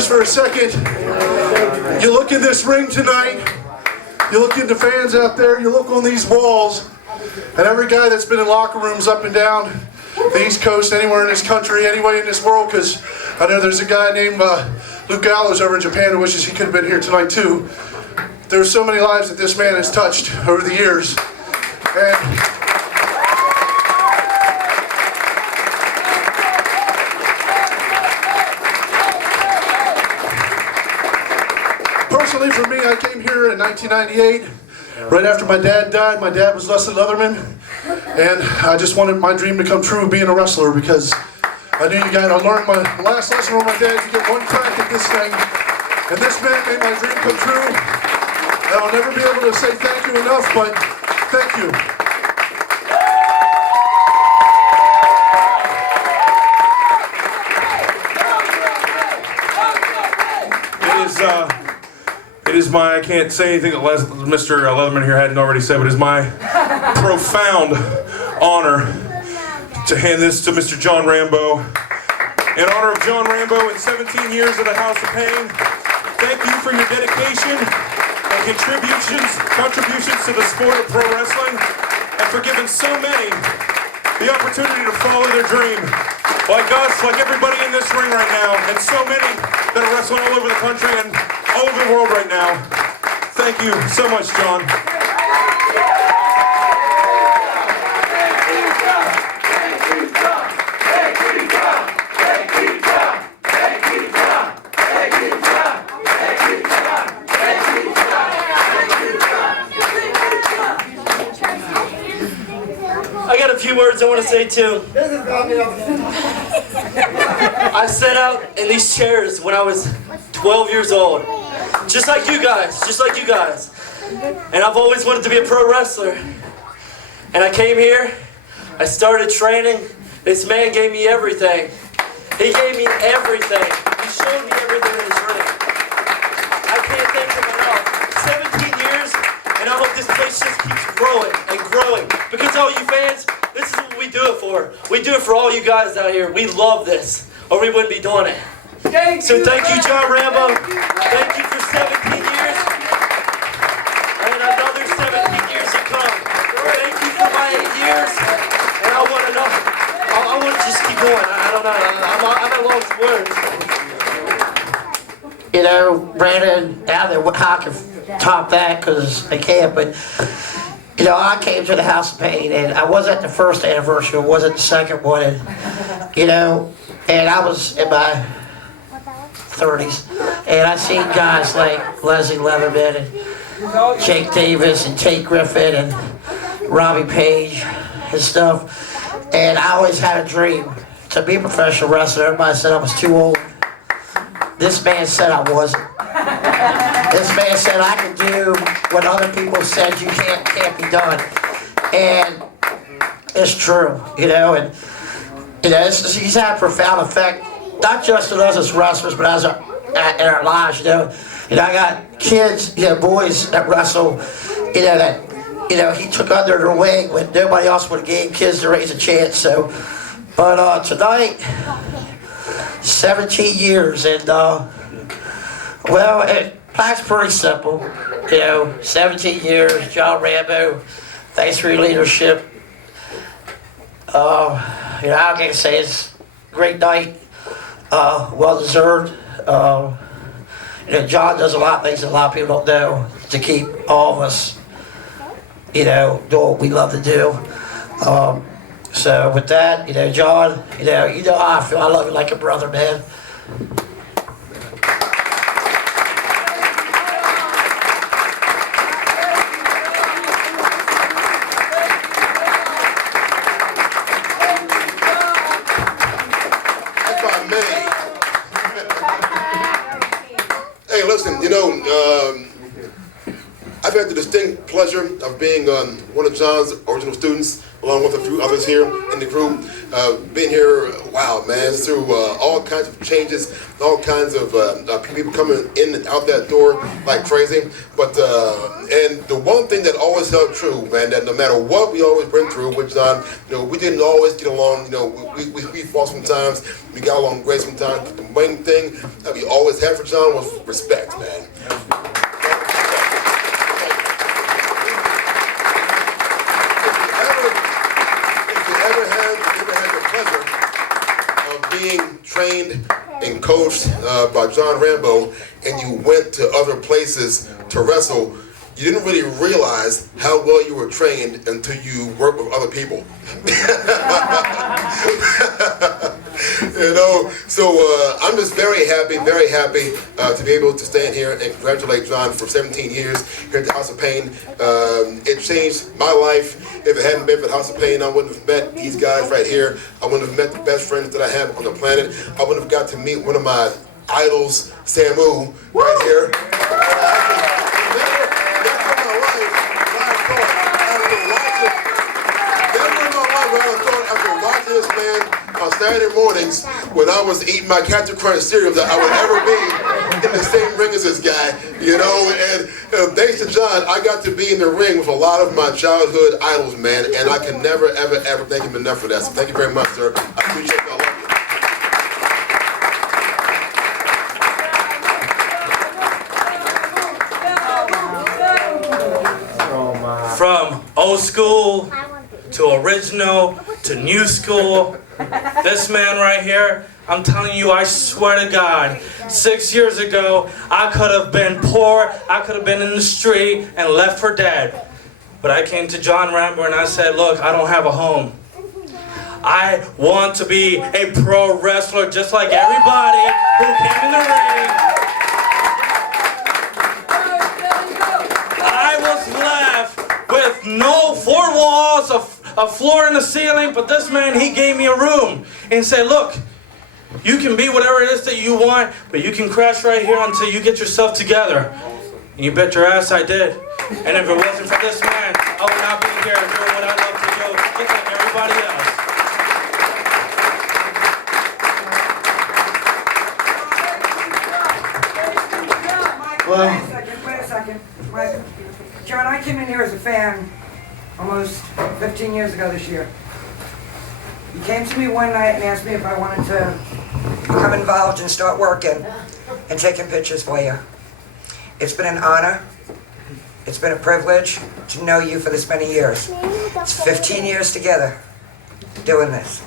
just for a second. You look in this ring tonight, you look into fans out there, you look on these walls, and every guy that's been in locker rooms up and down the East Coast, anywhere in this country, anywhere in this world, because I know there's a guy named Luke Gallows over in Japan who wishes he could have been here tonight too. There's so many lives that this man has touched over the years. And personally for me, I came here in 1998, right after my dad died. My dad was Leslie Leatherman, and I just wanted my dream to come true of being a wrestler, because I knew you guys, I learned my last lesson from my dad, you get one crack at this thing, and this man made my dream come true, and I'll never be able to say thank you enough, but thank you. It is my, I can't say anything that Mr. Leatherman here hadn't already said, but it is my profound honor to hand this to Mr. John Rambo. In honor of John Rambo and 17 years of the House of Pain, thank you for your dedication and contributions to the sport of pro wrestling, and for giving so many the opportunity to follow their dream. Like us, like everybody in this ring right now, and so many that are wrestling all over the country and all over the world right now. Thank you so much, John. I got a few words I want to say too. I sat out in these chairs when I was 12 years old. Just like you guys. And I've always wanted to be a pro wrestler. And I came here, I started training. This man gave me everything. He gave me everything. He showed me everything in his ring. I can't thank him enough. 17 years, and I hope this place just keeps growing and growing. Because all you fans, this is what we do it for. We do it for all you guys out here. We love this, or we wouldn't be doing it. So thank you, John Rambo. Thank you for 17 years. And another 17 years to come. Thank you for my 8 years. And I want to know, I want to just keep going. I don't know. I'm at lost words. You know, Brandon, out there, how I can top that, because I can't, but, you know, I came to the House of Pain, and I was at the first anniversary, I was at the second one, and, you know, and I was in my 30s, and I seen guys like Leslie Leatherman and Jake Davis and Tate Griffin and Robbie Page and stuff, and I always had a dream to be a professional wrestler. Everybody said I was too old. This man said I wasn't. This man said I could do what other people said you can't be done, and it's true, you know. And you know, he's had a profound effect, not just on us as wrestlers, but as in our lives, you know. You know, I got kids, you know, boys that wrestle, you know, that, you know, he took under their wing when nobody else would have gave kids to raise a chance. So, but tonight, 17 years, and well, that's pretty simple. You know, 17 years, John Rambo, thanks for your leadership. You know, I can say it's a great night, well deserved. You know, John does a lot of things that a lot of people don't know to keep all of us, you know, doing what we love to do. So with that, you know, John, you know how I feel. I love you like a brother, man. Hey, listen, you know, I've had the distinct pleasure of being one of John's original students, along with a few others here in the group. Being here, wow, man, through all kinds of changes, all kinds of people coming in and out that door like crazy. But and the one thing that always held true, man, that no matter what we always went through with John, we didn't always get along. We fought sometimes, we got along great sometimes. But the main thing that we always had for John was respect, man. Being trained and coached by John Rambo, and you went to other places to wrestle, you didn't really realize how well you were trained until you worked with other people. So I'm just very happy to be able to stand here and congratulate John for 17 years here at the House of Pain. It changed my life. If it hadn't been for the House of Pain, I wouldn't have met these guys right here. I wouldn't have met the best friends that I have on the planet. I wouldn't have got to meet one of my idols, Samu, right here. After watching this man on Saturday mornings when I was eating my Captain Crunch cereal, that I would ever be in the same ring as this guy, and thanks to John, I got to be in the ring with a lot of my childhood idols, man, and I can never, ever, ever thank him enough for that. So thank you very much, sir. I appreciate it. I love you. From old school to original to new school, this man right here, I'm telling you, I swear to God, 6 years ago, I could have been poor, I could have been in the street and left for dead. But I came to John Rambo and I said, look, I don't have a home. I want to be a pro wrestler just like everybody who came in the ring. I was left with no 4 walls, a floor in the ceiling, but this man, he gave me a room and said, look, you can be whatever it is that you want, but you can crash right here until you get yourself together. And you bet your ass I did. And if it wasn't for this man, I would not be here doing what I love to do, just like everybody else. Well, wait a second. John, I came in here as a fan almost 15 years ago this year. You came to me one night and asked me if I wanted to become involved and start working and taking pictures for you. It's been an honor. It's been a privilege to know you for this many years. It's 15 years together doing this.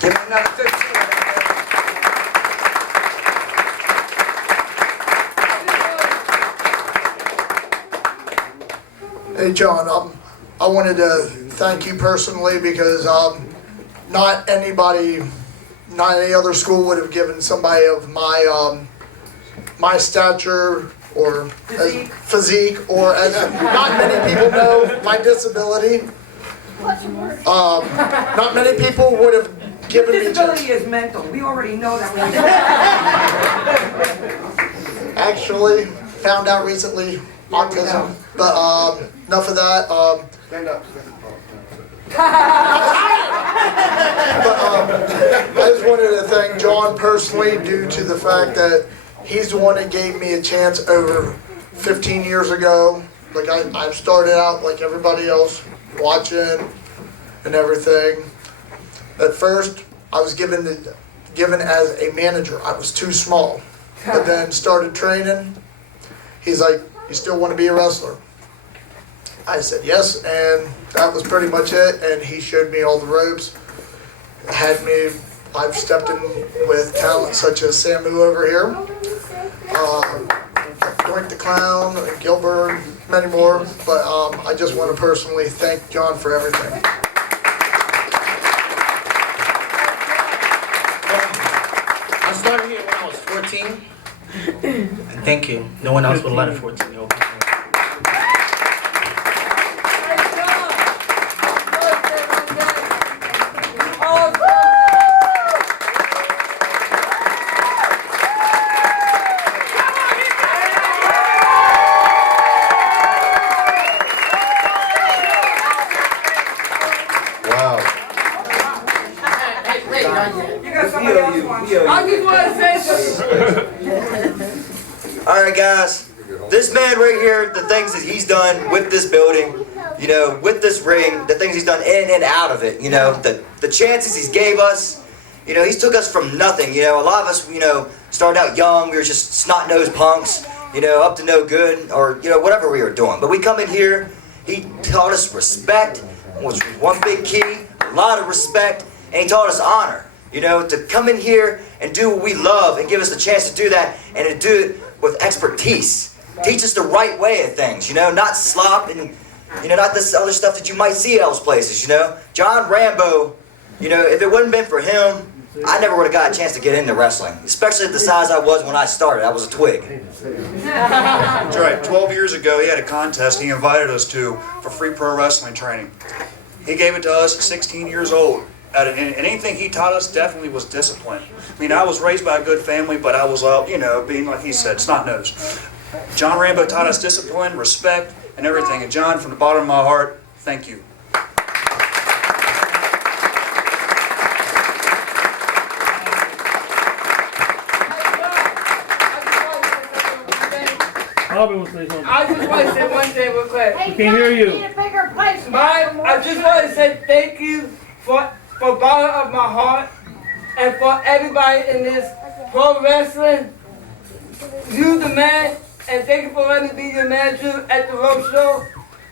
Give me another 15 of them. Hey John, I wanted to thank you personally because not any other school would have given somebody of my stature or physique, or as not many people know, my disability. Not many people would have given me. Disability is mental. We already know that. Actually, found out recently autism, but enough of that. Stand up. But I just wanted to thank John personally due to the fact that he's the one that gave me a chance over 15 years ago. Like I started out like everybody else, watching and everything. At first, I was given as a manager. I was too small, but then started training. He's like, "You still want to be a wrestler?" I said yes, and that was pretty much it. And he showed me all the ropes. I've stepped in with talent such as Samu over here, Doink the Clown, Gilbert, many more. But I just want to personally thank John for everything. I started here when I was 14. And thank you. No one else would let a 14-year-old. You got somebody else wants. I just want to say something. All right, guys. This man right here, the things that he's done with this building, you know, with this ring, the things he's done in and out of it, you know, the chances he's gave us, you know, he's took us from nothing. You know, a lot of us, you know, started out young. We were just snot-nosed punks, you know, up to no good, or, you know, whatever we were doing. But we come in here, he taught us respect, which was one big key, a lot of respect, and he taught us honor. You know, to come in here and do what we love and give us the chance to do that and to do it with expertise. Teach us the right way of things, you know, not slop and, you know, not this other stuff that you might see else places, you know. John Rambo, you know, if it wouldn't been for him, I never would have got a chance to get into wrestling, especially at the size I was when I started. I was a twig. That's right. 12 years ago, he had a contest he invited us to for free pro wrestling training. He gave it to us at 16 years old. And anything he taught us definitely was discipline. I mean, I was raised by a good family, but I was, you know, being like he said, snot-nosed. John Rambo taught us discipline, respect, and everything. And John, from the bottom of my heart, thank you. I just want to say one thing real quick. We can hear you. I just want to say thank you for bottom of my heart and for everybody in this pro wrestling. You the man, and thank you for letting me be your manager at the road show.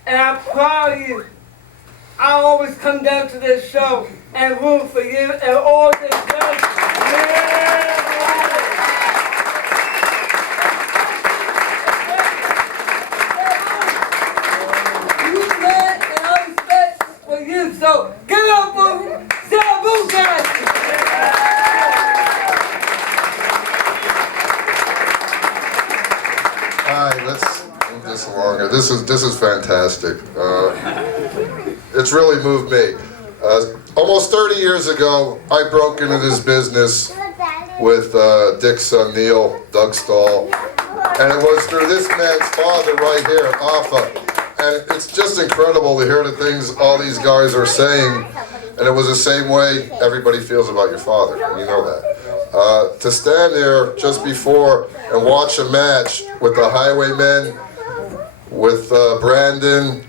And I'm proud of you. I always come down to this show and root for you and all the girls. So, get up, boo! Boo, guys! Alright, let's move this along here. This is fantastic. It's really moved me. Almost 30 years ago, I broke into this business with Dick's son Neil, Doug Stahl, and it was through this man's father right here, Alpha. And it's just incredible to hear the things all these guys are saying, and it was the same way everybody feels about your father, and you know that. To stand there just before and watch a match with the Highwaymen, with Brandon,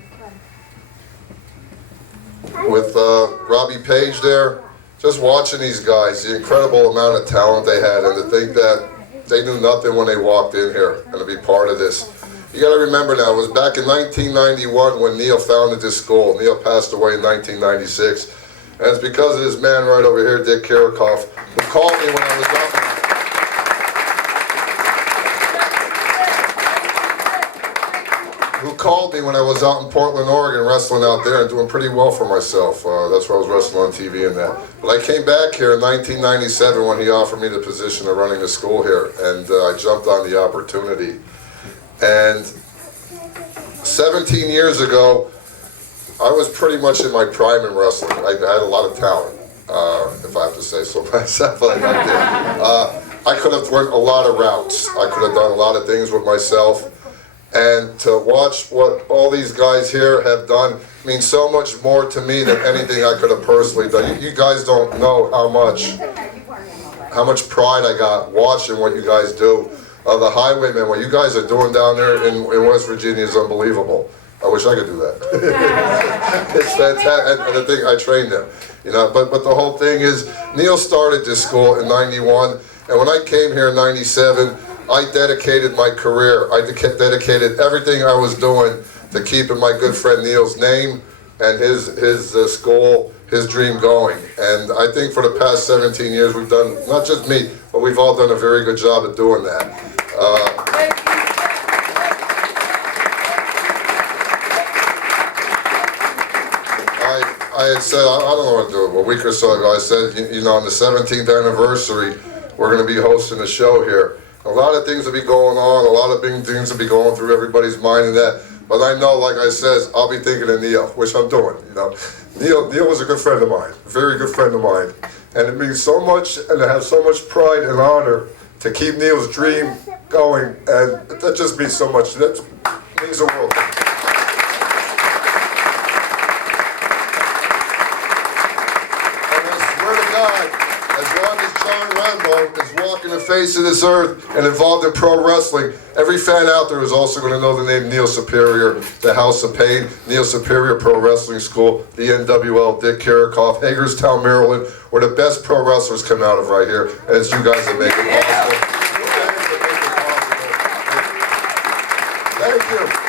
with Robbie Page there, just watching these guys, the incredible amount of talent they had, and to think that they knew nothing when they walked in here, and to be part of this. You got to remember now, it was back in 1991 when Neil founded this school. Neil passed away in 1996. And it's because of this man right over here, Dick Kirikoff, who called me when I was out in Portland, Oregon, wrestling out there and doing pretty well for myself. That's where I was wrestling on TV and that. But I came back here in 1997 when he offered me the position of running the school here. And I jumped on the opportunity. And 17 years ago, I was pretty much in my prime in wrestling. I had a lot of talent, if I have to say so myself, like I did. I could have went a lot of routes. I could have done a lot of things with myself. And to watch what all these guys here have done means so much more to me than anything I could have personally done. You guys don't know how much pride I got watching what you guys do. The Highwaymen, what you guys are doing down there in West Virginia is unbelievable. I wish I could do that. It's fantastic, and the thing, I trained them, you know. But the whole thing is, Neil started this school in '91, and when I came here in '97, I dedicated my career. I dedicated everything I was doing to keeping my good friend Neil's name and his school, his dream going. And I think for the past 17 years, we've done, not just me, but we've all done a very good job at doing that. I had said, I don't know what to do, a week or so ago, I said, you know, on the 17th anniversary, we're going to be hosting a show here. A lot of things will be going on, a lot of big things will be going through everybody's mind and that. But I know, like I says, I'll be thinking of Neil, which I'm doing, you know. Neil was a good friend of mine, a very good friend of mine. And it means so much, and I have so much pride and honor to keep Neil's dream going. And that just means so much. That means the world. And I swear to God, as John Rambo is walking the face of this earth and involved in pro wrestling, every fan out there is also going to know the name Neil Superior, the House of Pain, Neil Superior Pro Wrestling School, the NWL, Dick Karakoff, Hagerstown, Maryland, where the best pro wrestlers come out of right here, and it's you guys that make it possible. Thank you.